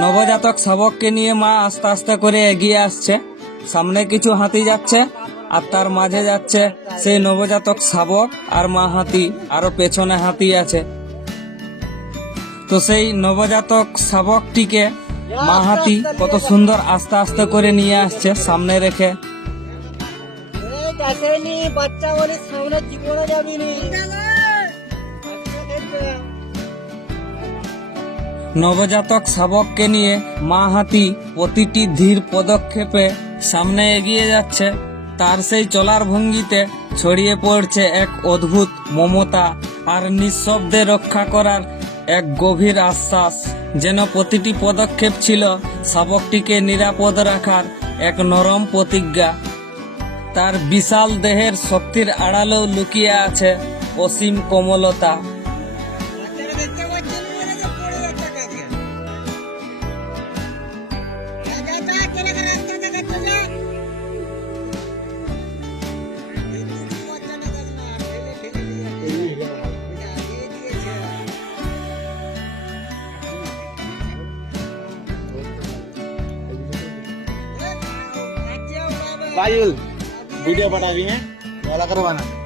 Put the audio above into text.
নবজাতক শাবককে নিয়ে মা আস্তে আস্তে করে এগিয়ে আসছে। সামনে কিছু হাতি যাচ্ছে, আর তার মাঝে যাচ্ছে সেই নবজাতক শাবক আর মা হাতি, আরও পেছনে হাতি আছে। তো সেই নবজাতক শাবকটিকে মা হাতি কত সুন্দর আস্তে আস্তে করে নিয়ে আসছে সামনে রেখে। বাচ্চা বলে সামনে জীবনে যাবি নি নবজাতক শাবককে নিয়ে মা হাতি প্রতিটি ধীর পদক্ষেপে সামনে এগিয়ে যাচ্ছে। তার সেই চলার ভঙ্গিতে ছড়িয়ে পড়ছে এক অদ্ভুত মমতা আর নিঃশব্দে রক্ষা করার এক গভীর আশ্বাস। যেন প্রতিটি পদক্ষেপ ছিল শাবকটিকে নিরাপদ রাখার এক নরম প্রতিজ্ঞা। তার বিশাল দেহের শক্তির আড়ালেও লুকিয়ে আছে অসীম কোমলতা। पायल वीडियो बना भी है। वाला करवाना।